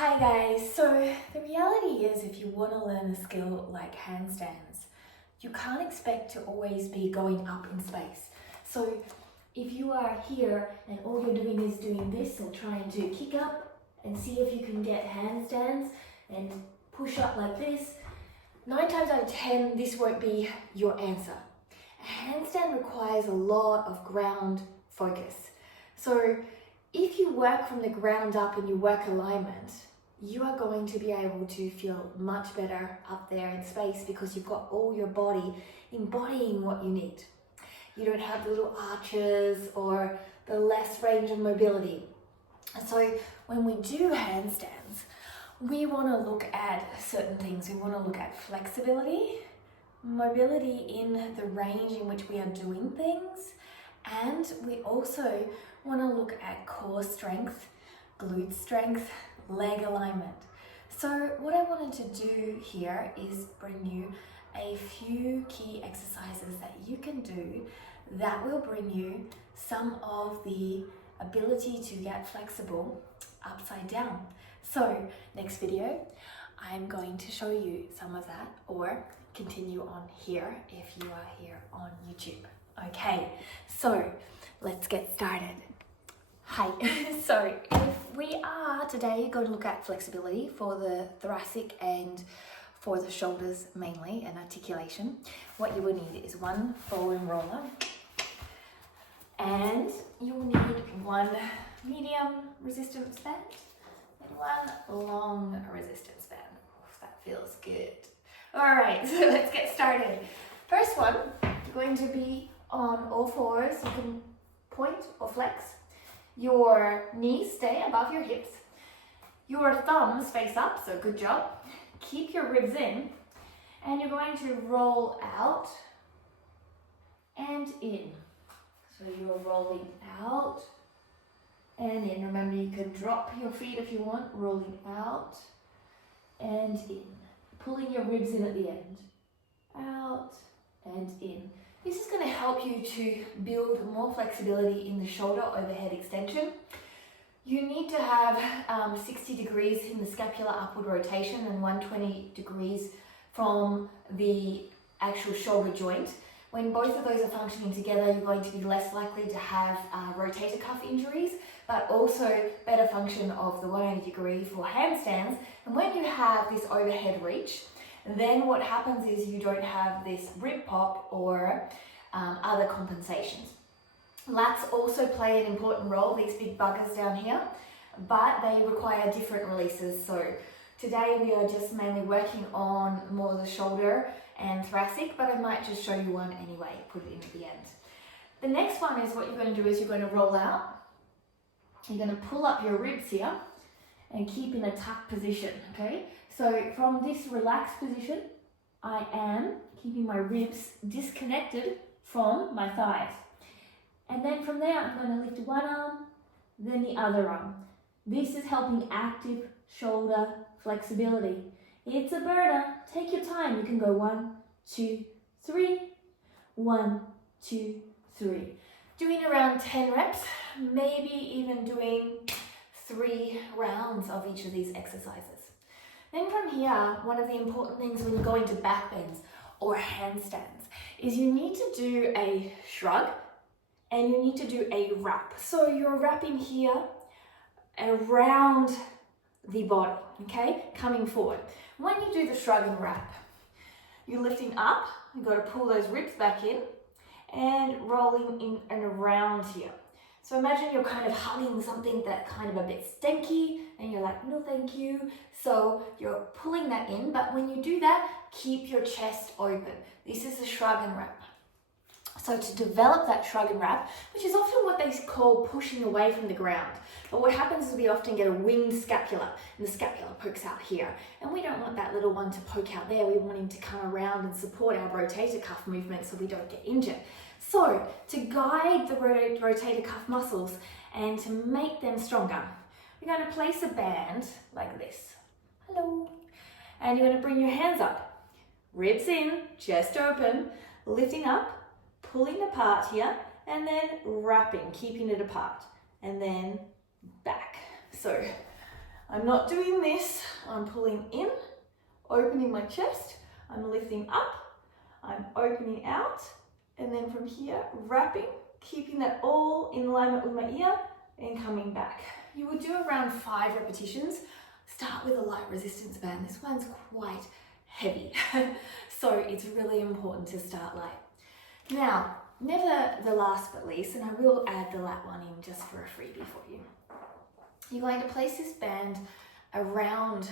Hi guys, so the reality is if you want to learn a skill like handstands, you can't expect to always be going up in space. So if you are here and all you're doing is doing this and trying to kick up and see if you can get handstands and push up like this, 9 times out of 10 this won't be your answer. A handstand requires a lot of ground focus. So if you work from the ground up and you work alignment, you are going to be able to feel much better up there in space because you've got all your body embodying what you need. You don't have the little arches or the less range of mobility. So when we do handstands, we want to look at certain things. We want to look at flexibility, mobility in the range in which we are doing things, and we also want to look at core strength, glute strength, leg alignment. So what I wanted to do here is bring you a few key exercises that you can do that will bring you some of the ability to get flexible upside down. So next video, I'm going to show you some of that, or continue on here if you are here on YouTube. Okay, so let's get started. Hi, so if we are today going to look at flexibility for the thoracic and for the shoulders mainly, and articulation, what you will need is one foam roller, and you will need one medium resistance band and one long resistance band. Oof, that feels good. All right, so let's get started. First one, you're going to be on all fours. You can point or flex. Your knees stay above your hips. Your thumbs face up, so good job. Keep your ribs in, and you're going to roll out and in. So you're rolling out and in. Remember, you can drop your feet if you want, rolling out and in. Pulling your ribs in at the end. Out and in. This is going to help you to build more flexibility in the shoulder overhead extension. You need to have 60 degrees in the scapular upward rotation and 120 degrees from the actual shoulder joint. When both of those are functioning together, you're going to be less likely to have rotator cuff injuries, but also better function of the 180 degree for handstands. And when you have this overhead reach, then what happens is you don't have this rib pop or other compensations. Lats also play an important role, these big buggers down here, but they require different releases. So today we are just mainly working on more of the shoulder and thoracic, but I might just show you one anyway, put it in at the end. The next one is what you're going to do is you're going to roll out. You're going to pull up your ribs here and keep in a tuck position, okay? So from this relaxed position, I am keeping my ribs disconnected from my thighs. And then from there, I'm going to lift one arm, then the other arm. This is helping active shoulder flexibility. It's a burner. Take your time. You can go 1, 2, 3, 1, 2, 3. Doing around 10 reps, maybe even doing 3 rounds of each of these exercises. Then from here, one of the important things when you go into back bends or handstands is you need to do a shrug and you need to do a wrap. So you're wrapping here around the body, okay? Coming forward. When you do the shrug and wrap, you're lifting up, you've got to pull those ribs back in and rolling in and around here. So imagine you're kind of hugging something that's kind of a bit stanky and you're like, no thank you. So you're pulling that in, but when you do that, keep your chest open. This is a shrug and wrap. So to develop that shrug and wrap, which is often what they call pushing away from the ground. But what happens is we often get a winged scapula and the scapula pokes out here. And we don't want that little one to poke out there. We want him to come around and support our rotator cuff movement so we don't get injured. So to guide the rotator cuff muscles and to make them stronger, you're going to place a band like this. Hello. And you're going to bring your hands up. Ribs in, chest open, lifting up, pulling apart here, and then wrapping, keeping it apart, and then back. So I'm not doing this. I'm pulling in, opening my chest. I'm lifting up, I'm opening out, and then from here, wrapping, keeping that all in alignment with my ear, and coming back. You would do around 5 repetitions. Start with a light resistance band. This one's quite heavy, so it's really important to start light. Now, never the last but least, and I will add the lat one in just for a freebie for you. You're going to place this band around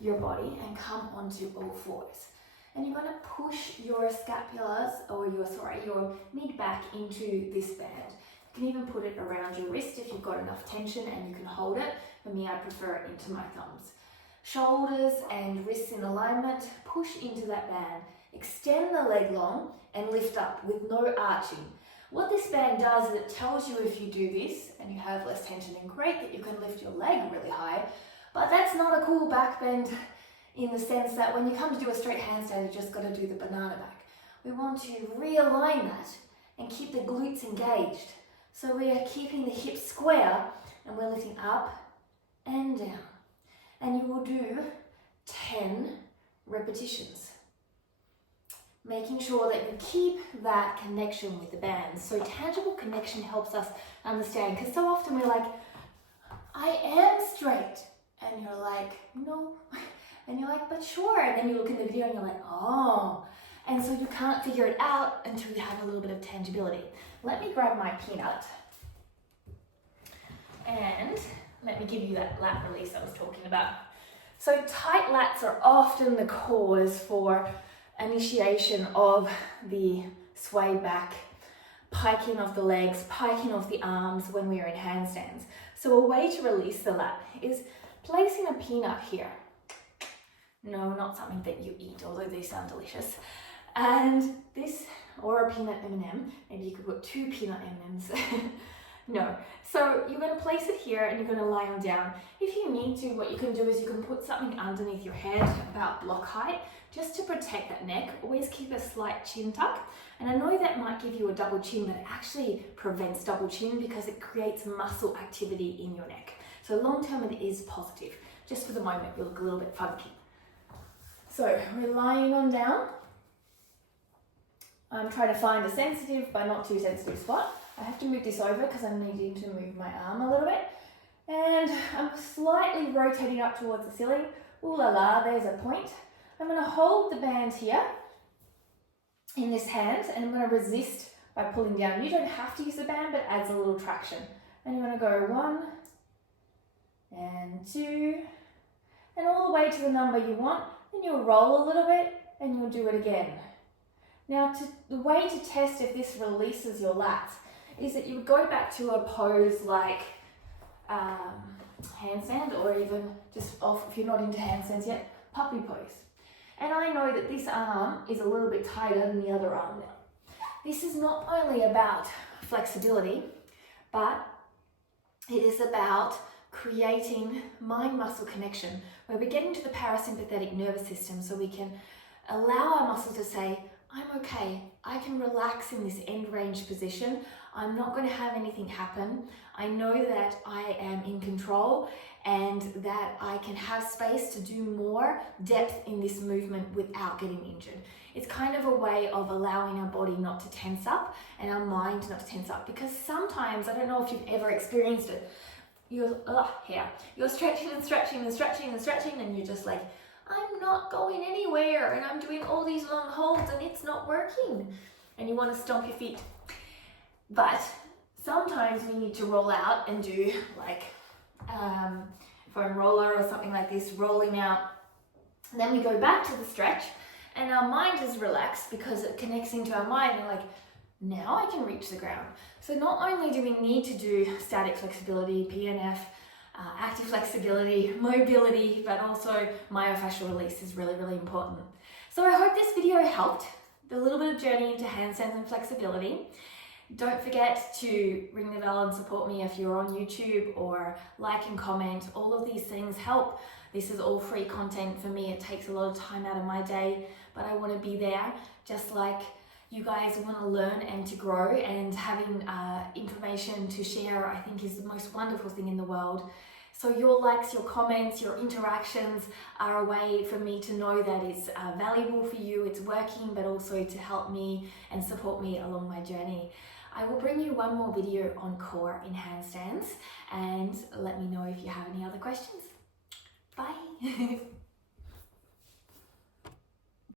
your body and come onto all fours. And you're going to push your scapulas or your mid back into this band. You can even put it around your wrist if you've got enough tension and you can hold it. For me, I prefer it into my thumbs. Shoulders and wrists in alignment, push into that band. Extend the leg long and lift up with no arching. What this band does is it tells you if you do this and you have less tension, and great that you can lift your leg really high, but that's not a cool back bend in the sense that when you come to do a straight handstand, you just got to do the banana back. We want to realign that and keep the glutes engaged. So we are keeping the hips square and we're lifting up and down. And you will do 10 repetitions. Making sure that you keep that connection with the band. So tangible connection helps us understand, because so often we're like, I am straight. And you're like, no. And you're like, but sure. And then you look in the video and you're like, oh. And so you can't figure it out until you have a little bit of tangibility. Let me grab my peanut. And let me give you that lat release I was talking about. So tight lats are often the cause for initiation of the sway back, piking of the legs, piking of the arms when we are in handstands. So a way to release the lat is placing a peanut here. No, not something that you eat, although they sound delicious. And this, or a peanut M&M, maybe you could put 2 peanut M&Ms. No. So you're going to place it here and you're going to lie on down. If you need to, what you can do is you can put something underneath your head about block height, just to protect that neck. Always keep a slight chin tuck. And I know that might give you a double chin, but it actually prevents double chin because it creates muscle activity in your neck. So long term it is positive. Just for the moment, you look a little bit funky. So we're lying on down. I'm trying to find a sensitive but not too sensitive spot. I have to move this over because I'm needing to move my arm a little bit. And I'm slightly rotating up towards the ceiling. Ooh la la, there's a point. I'm going to hold the band here in this hand and I'm going to resist by pulling down. You don't have to use the band, but it adds a little traction. And you're going to go 1 and 2 and all the way to the number you want. Then you'll roll a little bit and you'll do it again. Now, the way to test if this releases your lats is that you would go back to a pose like handstand, or even just off, if you're not into handstands yet, puppy pose. And I know that this arm is a little bit tighter than the other arm now. This is not only about flexibility, but it is about creating mind-muscle connection, where we're getting to the parasympathetic nervous system so we can allow our muscles to say, I'm okay, I can relax in this end range position. I'm not going to have anything happen. I know that I am in control and that I can have space to do more depth in this movement without getting injured. It's kind of a way of allowing our body not to tense up and our mind not to tense up, because sometimes, I don't know if you've ever experienced it, you're stretching and stretching and stretching and stretching and you're just like, I'm not going anywhere and I'm doing all these long holds and it's not working. And you want to stomp your feet. But sometimes we need to roll out and do like foam roller or something like this, rolling out. And then we go back to the stretch and our mind is relaxed because it connects into our mind and like, now I can reach the ground. So not only do we need to do static flexibility, PNF, active flexibility, mobility, but also myofascial release is really, really important. So I hope this video helped. A little bit of journey into handstands and flexibility. Don't forget to ring the bell and support me if you're on YouTube, or like and comment. All of these things help. This is all free content for me. It takes a lot of time out of my day, but I want to be there just like you guys want to learn and to grow, and having information to share I think is the most wonderful thing in the world. So your likes, your comments, your interactions are a way for me to know that it's valuable for you, it's working, but also to help me and support me along my journey. I will bring you one more video on core in handstands, and let me know if you have any other questions. Bye!